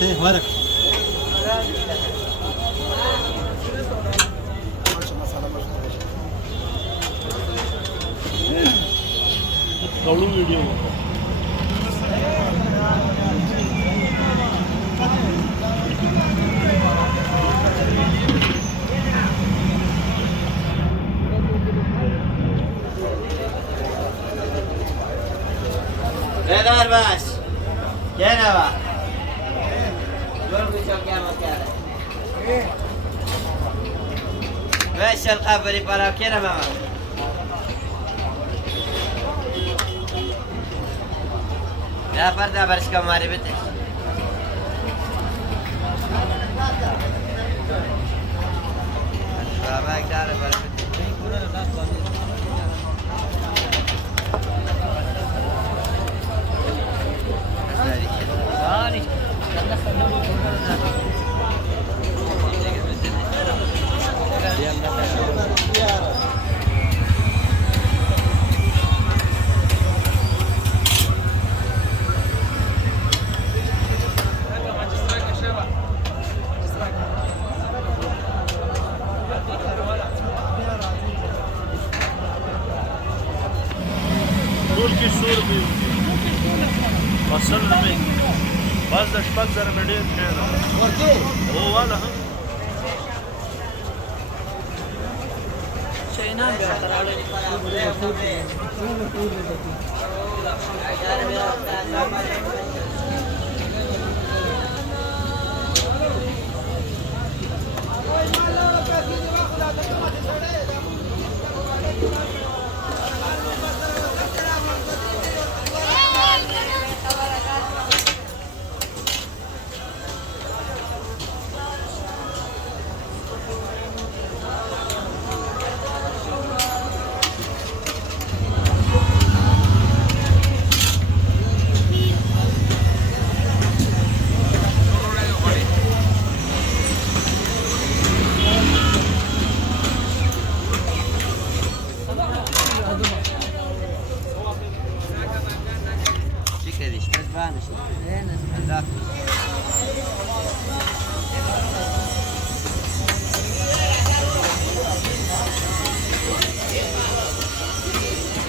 Namaste. Varak. कौड़ू video Bedar baş. Gene bak. Yorgu çok yalnız geldi. Beş yıl kabri para kere mama. Ya parda barış kamari bitti. Baba ikrar para bitti. ټول کې سور دی فصل مې باز د شپږ زره مې ډېر ښه ده او والا هم چینا بیا تراړې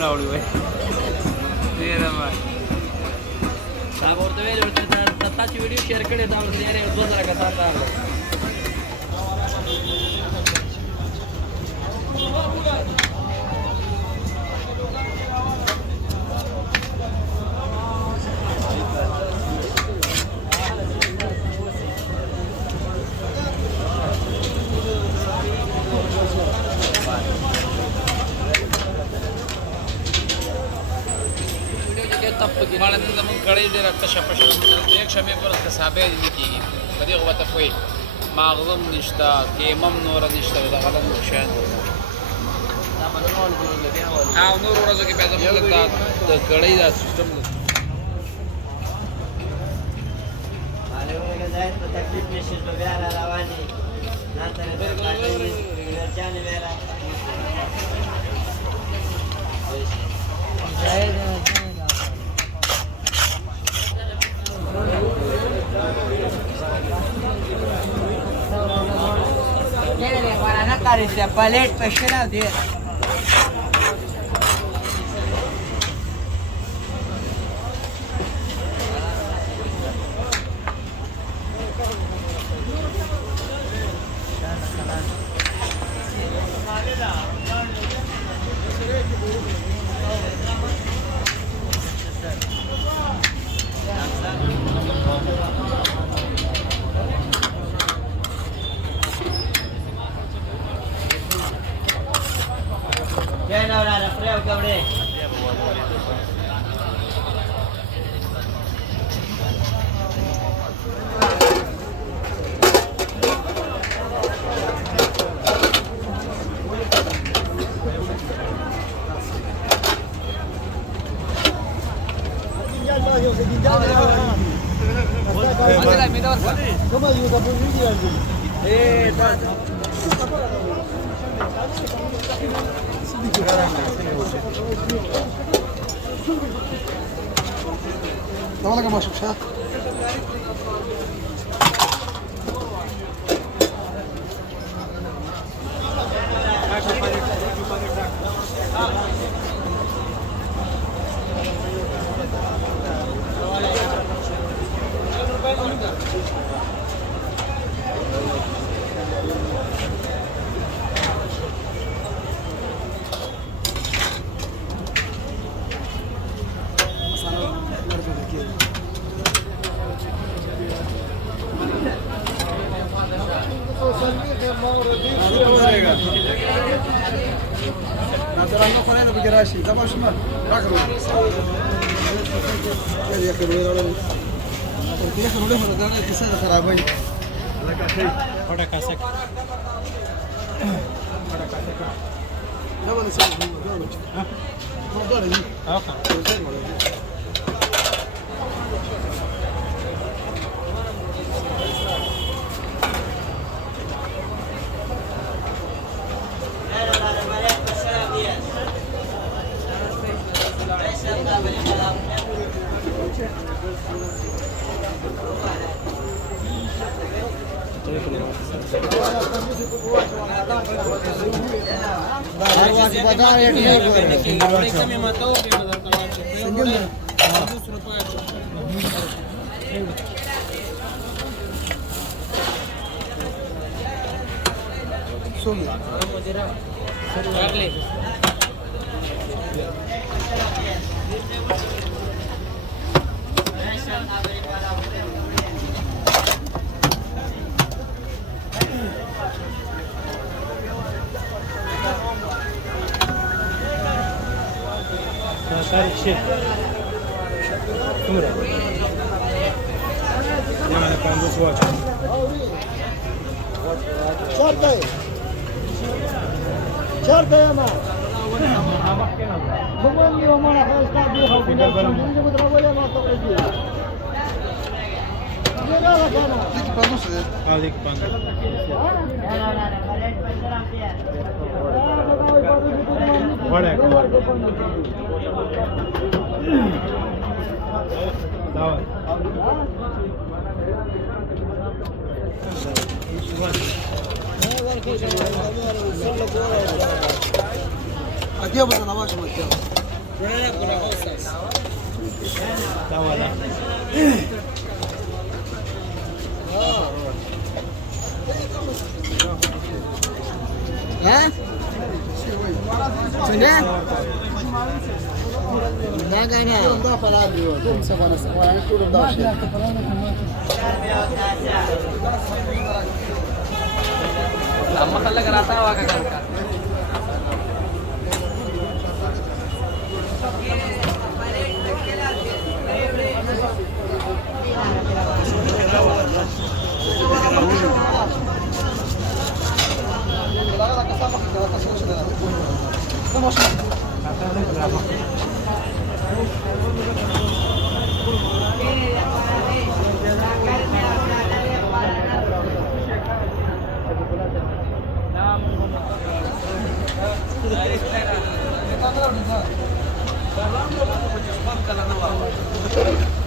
راوړي وای ډیر ما دا ورته ویل ورته تاسو ویډیو شیر کړئ دا ورته یې 2000 کسان راغله ماړه نن زمون کړي ډېر تشه پشه یک شمه پر حسابې دي کیږي په دې وخت په ماغزم نشتا کېمم نور نشتا دا غلط شان او نور ورځو کې پیدا موږ د کړي دا سیستم مالې ورګه ځای په تکلیف نشي نو بیا رواني نه تر دې ورچانه ویرا Carece, a palete para cheiradeira. Viene ahora la freo que abre. No wala ka masuk siya. نظرانه خونه رو بگراشی تمام شما راکرو يا اخي وين ولا قلت لك ولا ولا دانا كسر خرابي لك اخي ولا كاسك لا ولا سوي ها موضوع دي اوكي Tarik şey. Kumura. Yani ben bu suaç. شرطه يا ما بقول يوم انا خلاص قاعد ما تقعدي Aldık banka. Oraya. Давай. Где было на вашем отделе? Давай. ها؟ Sudah? Dah kan ya? Dah pada dulu. Tum sabana sabana turun dah. Lama kala karata wa ka kanka. Salam.